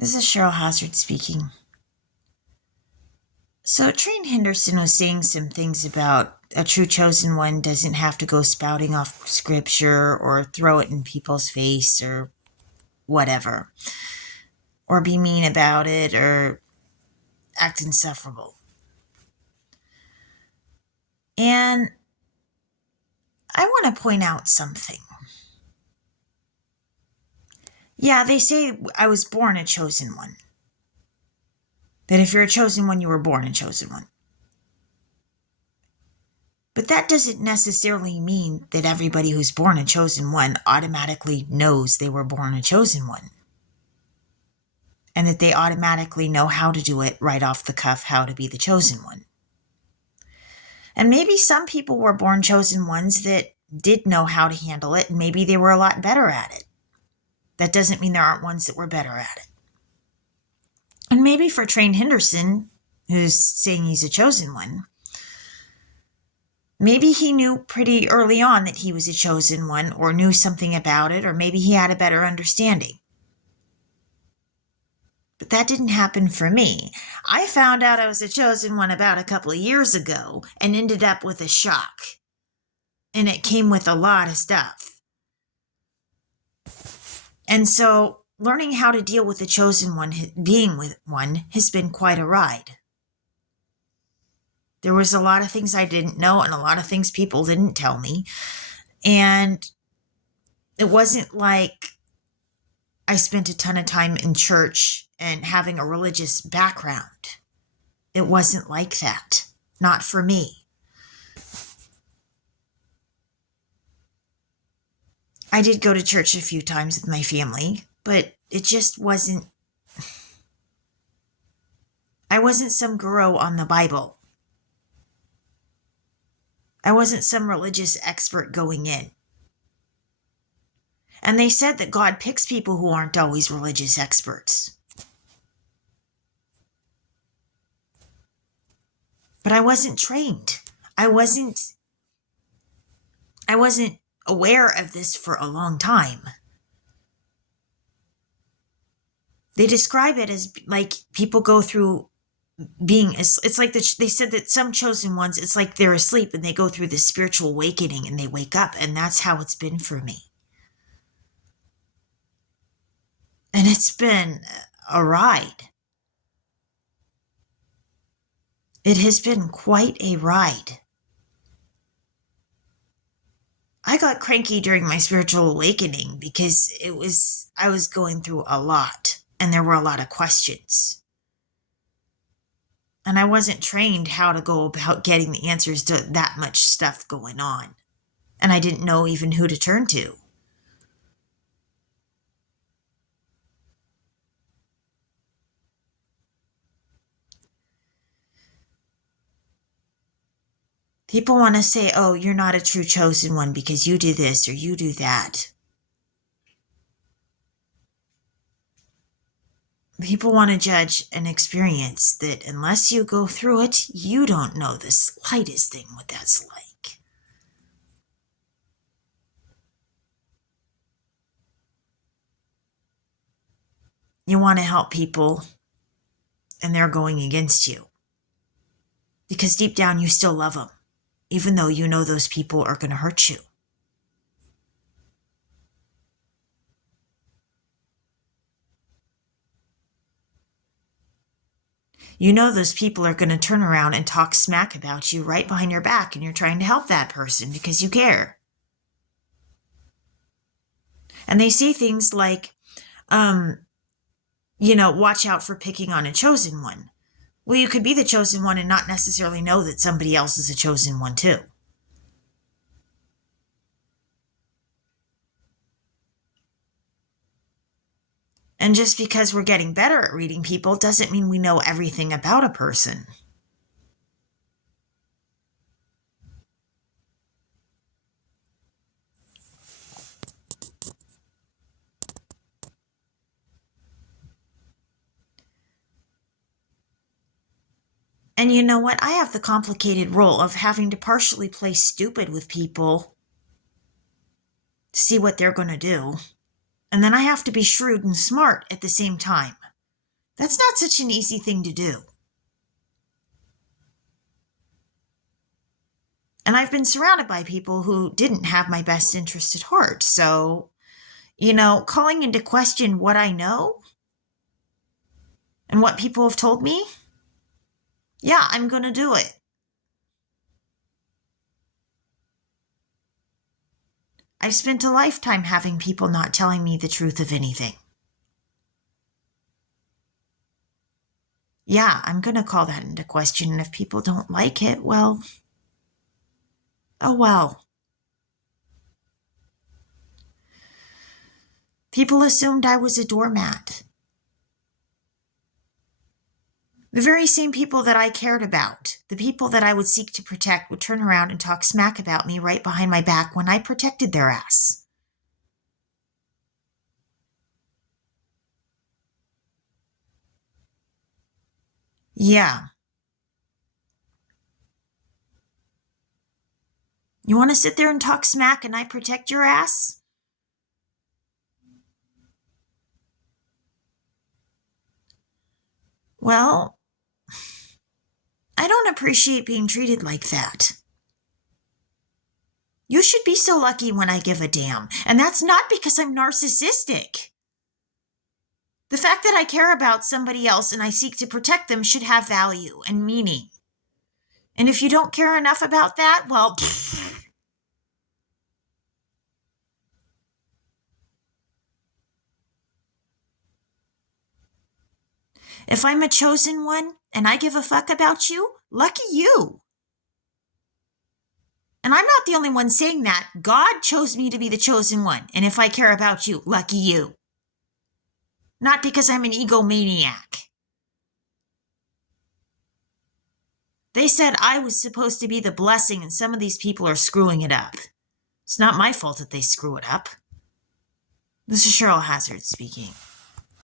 This is Cheryl Hazard speaking. So, Train Henderson was saying some things about a true chosen one doesn't have to go spouting off scripture or throw it in people's face or whatever, or be mean about it or act insufferable. And I want to point out something. Yeah, they say I was born a chosen one. That if you're a chosen one, you were born a chosen one. But that doesn't necessarily mean that everybody who's born a chosen one automatically knows they were born a chosen one. And that they automatically know how to do it right off the cuff, how to be the chosen one. And maybe some people were born chosen ones that did know how to handle it, and maybe they were a lot better at it. That doesn't mean there aren't ones that were better at it. And maybe for Train Henderson, who's saying he's a chosen one, maybe he knew pretty early on that he was a chosen one, or knew something about it, or maybe he had a better understanding. But that didn't happen for me. I found out I was a chosen one about a couple of years ago and ended up with a shock. And it came with a lot of stuff. And so learning how to deal with the chosen one, being with one, has been quite a ride. There was a lot of things I didn't know and a lot of things people didn't tell me. And it wasn't like I spent a ton of time in church and having a religious background. It wasn't like that. Not for me. I did go to church a few times with my family, but it just wasn't. I wasn't some guru on the Bible. I wasn't some religious expert going in. And they said that God picks people who aren't always religious experts. But I wasn't trained. I wasn't aware of this for a long time. They describe it as like people go through being, it's like they said that some chosen ones, it's like they're asleep and they go through this spiritual awakening and they wake up, and that's how it's been for me. And it's been a ride. It has been quite a ride. I got cranky during my spiritual awakening because I was going through a lot and there were a lot of questions. And I wasn't trained how to go about getting the answers to that much stuff going on. And I didn't know even who to turn to. People want to say, oh, you're not a true chosen one because you do this or you do that. People want to judge an experience that unless you go through it, you don't know the slightest thing what that's like. You want to help people and they're going against you. Because deep down you still love them, even though you know those people are going to hurt you. You know those people are going to turn around and talk smack about you right behind your back, and you're trying to help that person because you care. And they say things like, watch out for picking on a chosen one. Well, you could be the chosen one and not necessarily know that somebody else is a chosen one too. And just because we're getting better at reading people doesn't mean we know everything about a person. And you know what? I have the complicated role of having to partially play stupid with people to see what they're going to do. And then I have to be shrewd and smart at the same time. That's not such an easy thing to do. And I've been surrounded by people who didn't have my best interest at heart. So, calling into question what I know and what people have told me, yeah, I'm going to do it. I've spent a lifetime having people not telling me the truth of anything. Yeah, I'm going to call that into question. And if people don't like it, well, oh well. People assumed I was a doormat. The very same people that I cared about, the people that I would seek to protect, would turn around and talk smack about me right behind my back when I protected their ass. Yeah. You want to sit there and talk smack and I protect your ass? Well, I don't appreciate being treated like that. You should be so lucky when I give a damn. And that's not because I'm narcissistic. The fact that I care about somebody else and I seek to protect them should have value and meaning. And if you don't care enough about that, well, if I'm a chosen one and I give a fuck about you, lucky you. And I'm not the only one saying that. God chose me to be the chosen one. And if I care about you, lucky you. Not because I'm an egomaniac. They said I was supposed to be the blessing and some of these people are screwing it up. It's not my fault that they screw it up. This is Cheryl Hazard speaking.